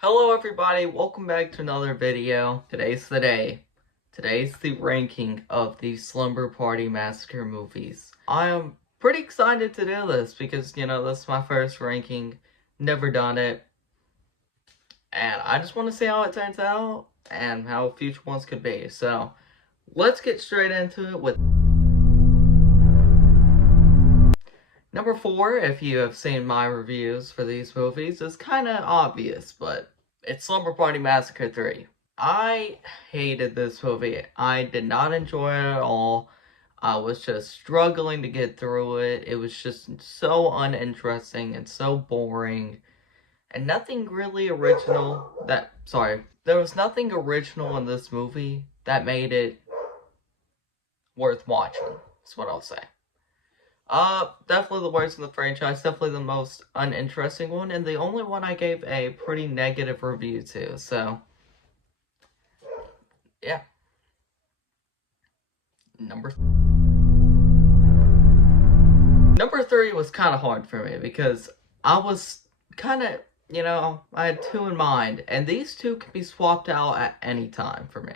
Hello everybody, welcome back to another video. Today's the day. Today's the ranking of the Slumber Party Massacre movies. I am pretty excited to do this because, this is my first ranking. Never done it. And I just want to see how it turns out and how future ones could be. So, let's get straight into it with number 4. If you have seen my reviews for these movies, it's kind of obvious, but it's Slumber Party Massacre 3. I hated this movie. I did not enjoy it at all. I was just struggling to get through it. It was just so uninteresting and so boring. And nothing really original there was nothing original in this movie that made it worth watching. That's what I'll say. Definitely the worst in the franchise, definitely the most uninteresting one, and the only one I gave a pretty negative review to, so, yeah. Number 3 was kind of hard for me, because I was kind of, I had two in mind, and these two can be swapped out at any time for me.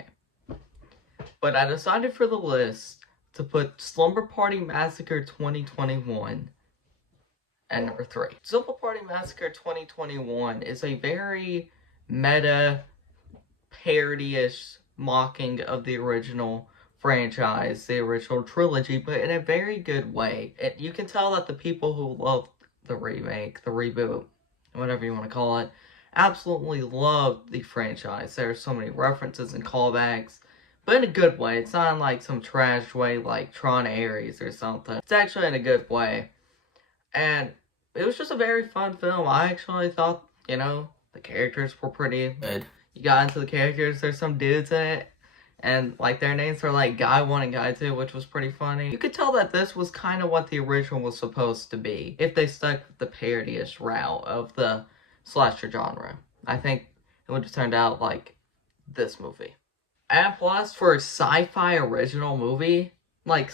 But I decided for the list to put Slumber Party Massacre 2021 at number 3. Slumber Party Massacre 2021 is a very meta, parody-ish mocking of the original franchise, the original trilogy, but in a very good way. You can tell that the people who love the remake, the reboot, whatever you want to call it, absolutely love the franchise. There are so many references and callbacks, but in a good way. It's not in like some trash way like Tron Ares or something. It's actually in a good way. And it was just a very fun film. I actually thought, the characters were pretty good. You got into the characters, there's some dudes in it, and like their names are like Guy 1 and Guy 2, which was pretty funny. You could tell that this was kind of what the original was supposed to be, if they stuck with the parody-ish route of the slasher genre. I think it would have turned out like this movie. And plus, for a sci-fi original movie, like,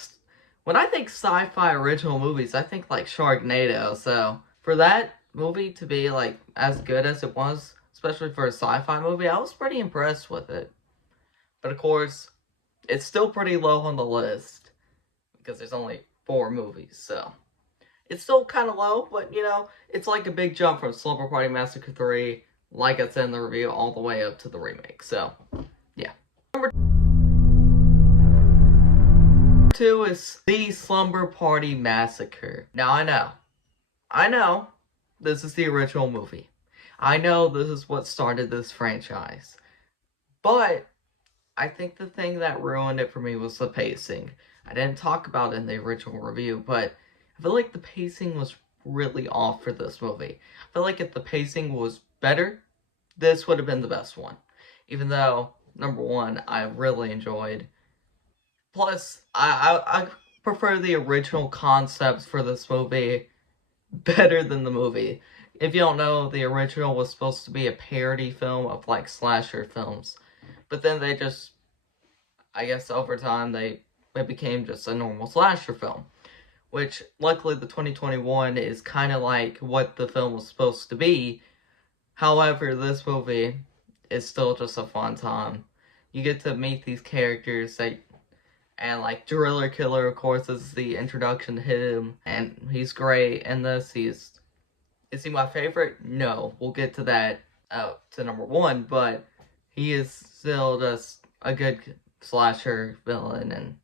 when I think sci-fi original movies, I think like Sharknado, so for that movie to be like as good as it was, especially for a sci-fi movie, I was pretty impressed with it. But of course, it's still pretty low on the list, because there's only 4 movies, so it's still kind of low, but it's like a big jump from Slumber Party Massacre 3, like I said in the review, all the way up to the remake, so yeah. Number 2 is the Slumber Party Massacre. Now I know, this is the original movie. I know this is what started this franchise. But I think the thing that ruined it for me was the pacing. I didn't talk about it in the original review, but I feel like the pacing was really off for this movie. I feel like if the pacing was better, this would have been the best one. Even though, number 1, I really enjoyed. Plus, I prefer the original concepts for this movie better than the movie. If you don't know, the original was supposed to be a parody film of like slasher films. But then they just, I guess over time, it became just a normal slasher film. Which, luckily, the 2021 is kind of like what the film was supposed to be. However, this movie is still just a fun time. You get to meet these characters, and like Driller Killer, of course, is the introduction to him, and he's great in this. Is he my favorite? No, we'll get to that to number 1, but he is still just a good slasher villain, and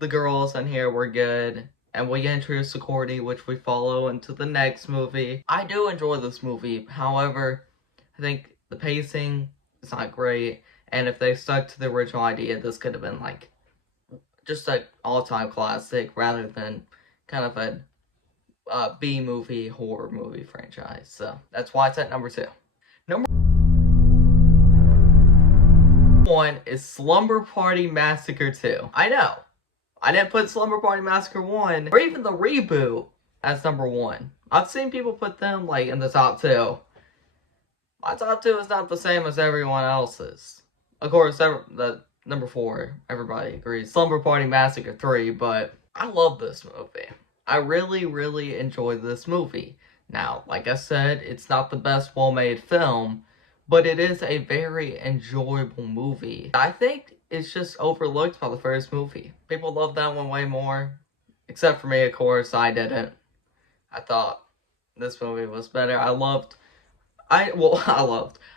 the girls in here were good, and we introduce security, which we follow into the next movie. I do enjoy this movie, however, I think the pacing is not great, and if they stuck to the original idea, this could have been like just an all-time classic rather than kind of a B-movie, horror movie franchise. So that's why it's at number 2. Number 1 is Slumber Party Massacre 2. I know, I didn't put Slumber Party Massacre 1, or even the reboot, as number 1. I've seen people put them, like, in the top 2. My top 2 is not the same as everyone else's. Of course, the number 4, everybody agrees, Slumber Party Massacre 3, but I love this movie. I really, really enjoyed this movie. Now, like I said, it's not the best well-made film, but it is a very enjoyable movie. I think it's just overlooked by the first movie. People love that one way more, except for me, of course. I didn't. I thought this movie was better.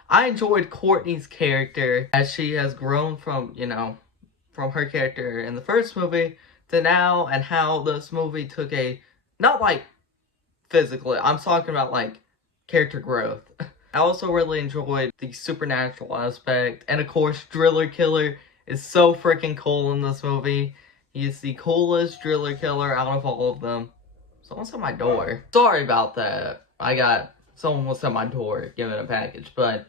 I enjoyed Courtney's character as she has grown from, from her character in the first movie to now, and how this movie took not like physically, I'm talking about like character growth. I also really enjoyed the supernatural aspect, and of course, Driller Killer is so freaking cool in this movie. He is the coolest driller killer out of all of them. Someone's at my door. Sorry about that. Someone was at my door giving a package, but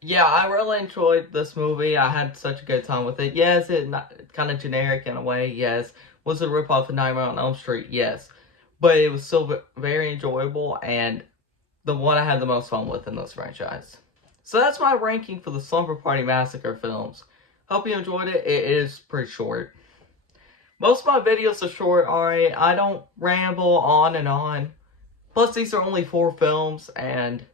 yeah, I really enjoyed this movie. I had such a good time with it. Yes, it's kind of generic in a way, yes. Was it a ripoff of Nightmare on Elm Street? Yes. But it was still very enjoyable, and the one I had the most fun with in this franchise. So that's my ranking for the Slumber Party Massacre films. Hope you enjoyed it. It is pretty short. Most of my videos are short, alright? I don't ramble on and on. Plus, these are only 4 films, and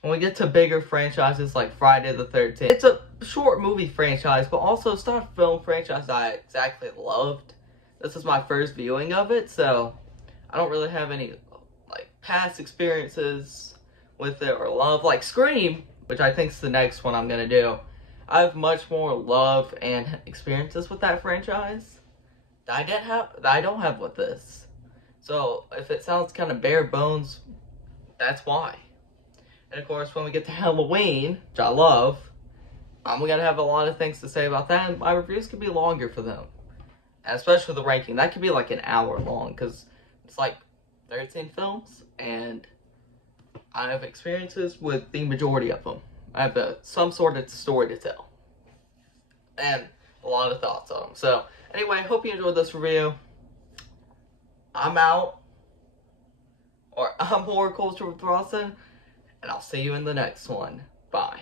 when we get to bigger franchises like Friday the 13th, it's a short movie franchise, but also it's not a film franchise I exactly loved. This is my first viewing of it, so I don't really have any past experiences with it or love. Like Scream, which I think is the next one I'm gonna do, I have much more love and experiences with that franchise that I don't have with this. So if it sounds kind of bare bones, that's why. And of course, when we get to Halloween, which I love, I'm gonna have a lot of things to say about that, and my reviews could be longer for them. And especially the ranking, that could be like an hour long, because it's like 13 films, and I have experiences with the majority of them. I have some sort of story to tell, and a lot of thoughts on them. So, anyway, hope you enjoyed this review. I'm out, or I'm Horror Culture with Rawson, and I'll see you in the next one. Bye.